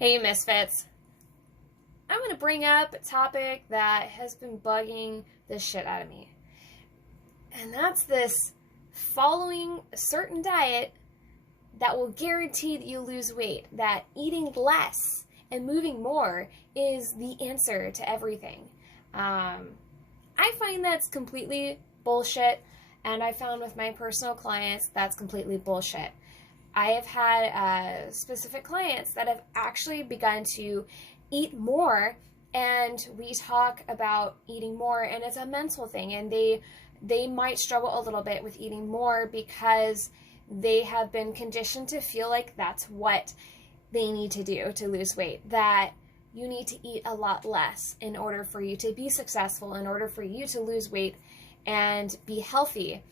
Hey, Misfits. I'm going to bring up a topic that has been bugging the shit out of me. And that's this following a certain diet that will guarantee that you lose weight, that eating less and moving more is the answer to everything. I find that's completely bullshit, and I found with my personal clients that's completely bullshit. I have had specific clients that have actually begun to eat more, and we talk about eating more, and it's a mental thing, and they might struggle a little bit with eating more because they have been conditioned to feel like that's what they need to do to lose weight, that you need to eat a lot less in order for you to be successful, in order for you to lose weight and be healthy.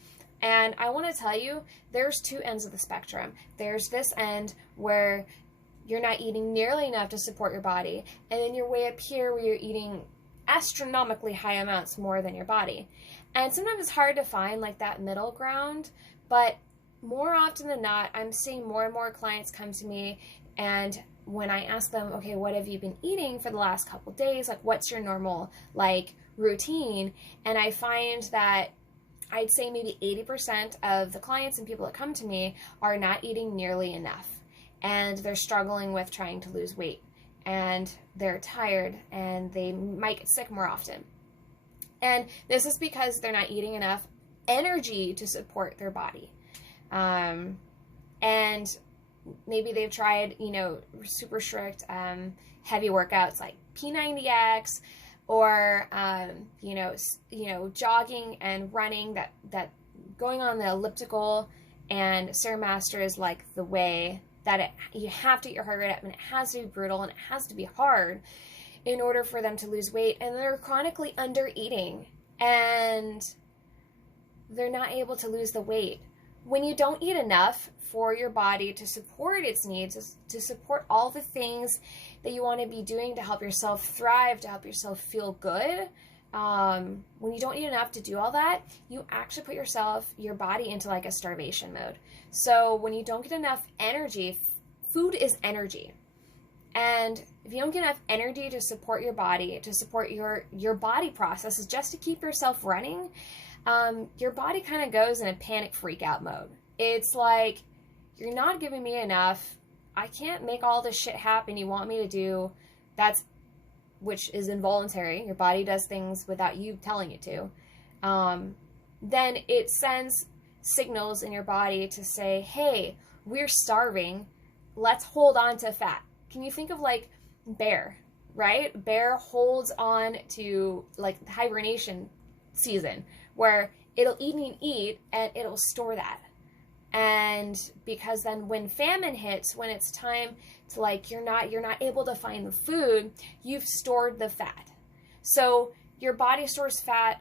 And I want to tell you, there's two ends of the spectrum. There's this end where you're not eating nearly enough to support your body, and then you're way up here where you're eating astronomically high amounts more than your body. And sometimes it's hard to find like that middle ground, but more often than not, I'm seeing more and more clients come to me, and when I ask them, okay, what have you been eating for the last couple days? Like, what's your normal routine? And I find that I'd say maybe 80% of the clients and people that come to me are not eating nearly enough, and they're struggling with trying to lose weight, and they're tired, and they might get sick more often. And this is because they're not eating enough energy to support their body. And maybe they've tried, super strict, heavy workouts like P90X, or jogging and running, that going on the elliptical and Stairmaster is like the way that you have to get your heart rate up, and it has to be brutal, and it has to be hard in order for them to lose weight. And they're chronically under eating, and they're not able to lose the weight. When you don't eat enough for your body to support its needs, to support all the things that you want to be doing to help yourself thrive, to help yourself feel good, when you don't eat enough to do all that, you actually put your body into like a starvation mode. So when you don't get enough energy, food is energy. And if you don't get enough energy to support your body, to support your body processes, just to keep yourself running, your body kind of goes in a panic freak out mode. It's like, you're not giving me enough. I can't make all this shit happen you want me to do. Which is involuntary. Your body does things without you telling it to. Then it sends signals in your body to say, hey, we're starving. Let's hold on to fat. Can you think of like bear, right? Bear holds on to like the hibernation season, where it'll eat and it'll store that. And because then when famine hits, when it's time to you're not able to find the food, you've stored the fat. So your body stores fat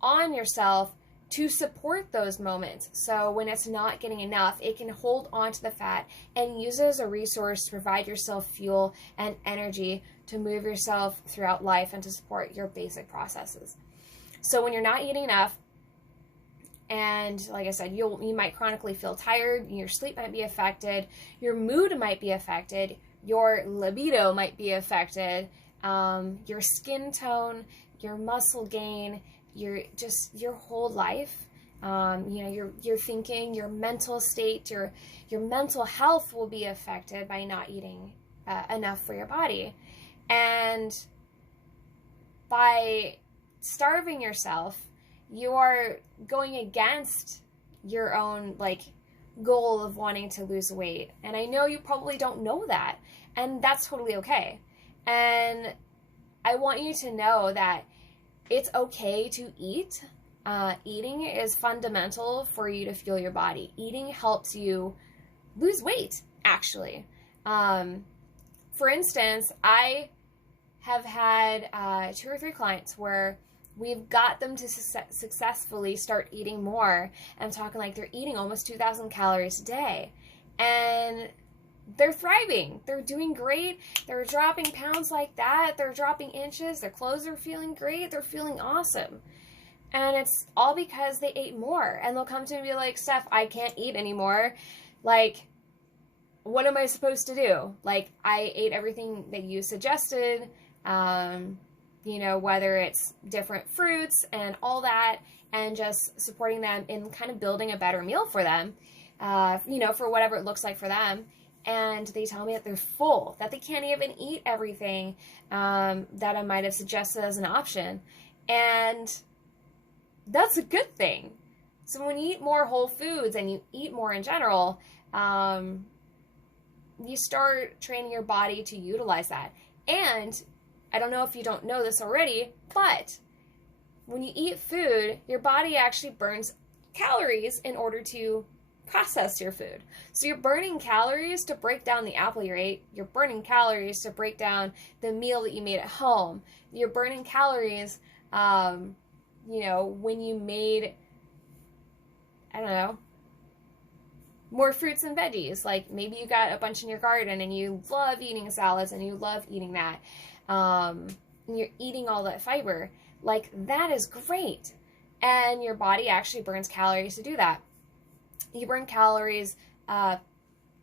on yourself to support those moments. So when it's not getting enough, it can hold on to the fat and use it as a resource to provide yourself fuel and energy to move yourself throughout life and to support your basic processes. So when you're not eating enough, and like I said, you might chronically feel tired, your sleep might be affected, your mood might be affected, your libido might be affected, your skin tone, your muscle gain, your whole life, your thinking, your mental state, your mental health will be affected by not eating enough for your body. And by starving yourself, you are going against your own goal of wanting to lose weight. And I know you probably don't know that, and that's totally okay. And I want you to know that it's okay to eat. Eating is fundamental for you to fuel your body. Eating helps you lose weight, actually. For instance, I have had 2 or 3 clients where we've got them to successfully start eating more. I'm talking like they're eating almost 2,000 calories a day. And they're thriving. They're doing great. They're dropping pounds like that. They're dropping inches. Their clothes are feeling great. They're feeling awesome. And it's all because they ate more. And they'll come to me and be like, Steph, I can't eat anymore. what am I supposed to do? Like, I ate everything that you suggested, you know, whether it's different fruits and all that, and just supporting them in kind of building a better meal for them, you know, for whatever it looks like for them. And they tell me that they're full, that they can't even eat everything that I might have suggested as an option. And that's a good thing. So when you eat more whole foods and you eat more in general, you start training your body to utilize that. And I don't know if you don't know this already, but when you eat food, your body actually burns calories in order to process your food. So you're burning calories to break down the apple you ate. You're burning calories to break down the meal that you made at home. You're burning calories, you know, when you made, I don't know, more fruits and veggies. Like maybe you got a bunch in your garden and you love eating salads and you love eating that. And you're eating all that fiber. Like that is great. And your body actually burns calories to do that. You burn calories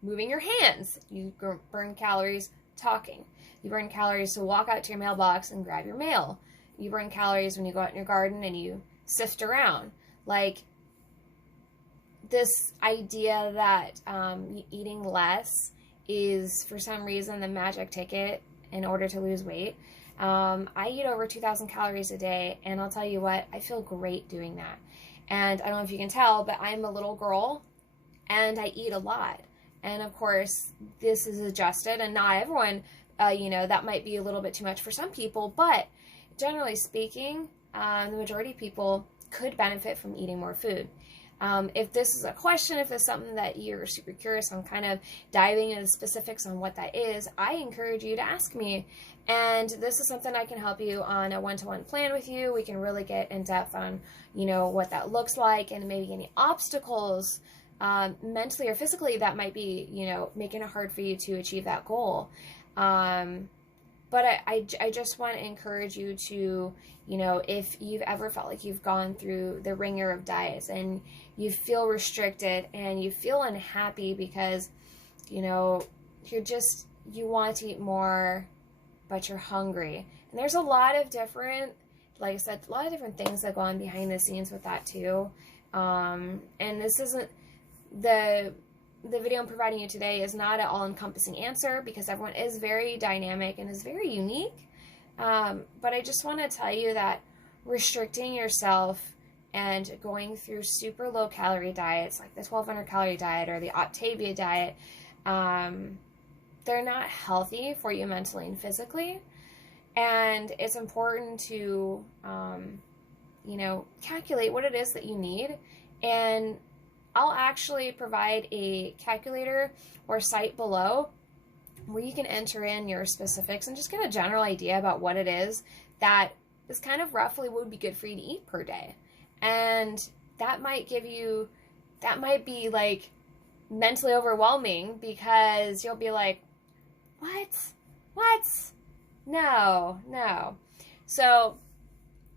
moving your hands. You burn calories talking. You burn calories to walk out to your mailbox and grab your mail. You burn calories when you go out in your garden and you sift around. Like this idea that eating less is for some reason the magic ticket in order to lose weight. I eat over 2,000 calories a day, and I'll tell you what, I feel great doing that. And I don't know if you can tell, but I'm a little girl and I eat a lot. And of course, this is adjusted, and not everyone, you know, that might be a little bit too much for some people, but generally speaking, the majority of people could benefit from eating more food. If this is a question, if it's something that you're super curious on kind of diving into the specifics on what that is, I encourage you to ask me. And this is something I can help you on a one-to-one plan with you. We can really get in depth on, you know, what that looks like and maybe any obstacles mentally or physically that might be, you know, making it hard for you to achieve that goal. But I just want to encourage you to, you know, if you've ever felt like you've gone through the ringer of diets and you feel restricted and you feel unhappy because, you know, you want to eat more, but you're hungry. And there's a lot of different, like I said, a lot of different things that go on behind the scenes with that too. And this isn't, the video I'm providing you today is not an all-encompassing answer because everyone is very dynamic and is very unique. But I just want to tell you that restricting yourself and going through super low-calorie diets like the 1,200-calorie diet or the Octavia diet, they're not healthy for you mentally and physically. And it's important to, you know, calculate what it is that you need. And I'll actually provide a calculator or site below where you can enter in your specifics and just get a general idea about what it is that is kind of roughly what would be good for you to eat per day. And that might be like mentally overwhelming because you'll be like, what? No. So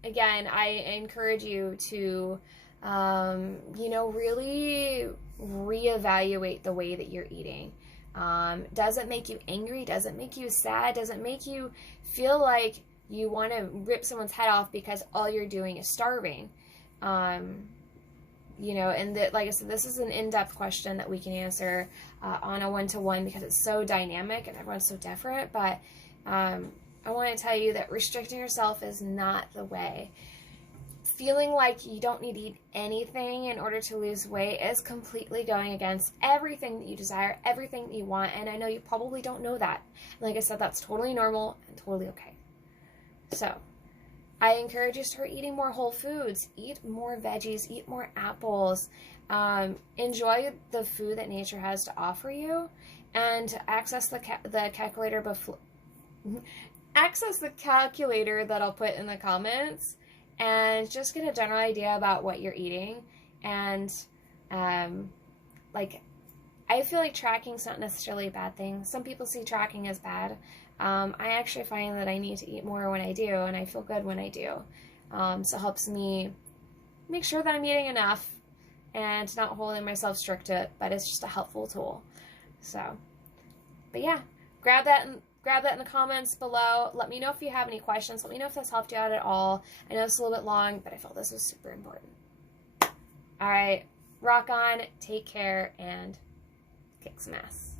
again, I encourage you to, you know, really reevaluate the way that you're eating. Does it make you angry? Does it make you sad? Does it make you feel like you want to rip someone's head off because all you're doing is starving? You know, and like I said, this is an in-depth question that we can answer on a one-to-one because it's so dynamic and everyone's so different. But I want to tell you that restricting yourself is not the way. Feeling like you don't need to eat anything in order to lose weight is completely going against everything that you desire, everything that you want, and I know you probably don't know that. Like I said, that's totally normal and totally okay. So, I encourage you to start eating more whole foods, eat more veggies, eat more apples, enjoy the food that nature has to offer you, and access the calculator before. Access the calculator that I'll put in the comments. And just get a general idea about what you're eating. And, like, I feel like tracking's not necessarily a bad thing. Some people see tracking as bad. I actually find that I need to eat more when I do, and I feel good when I do. So it helps me make sure that I'm eating enough and not holding myself strict to it, but it's just a helpful tool. So, But yeah, grab that in the comments below. Let me know if you have any questions. Let me know if this helped you out at all. I know it's a little bit long, but I felt this was super important. All right, rock on, take care, and kick some ass.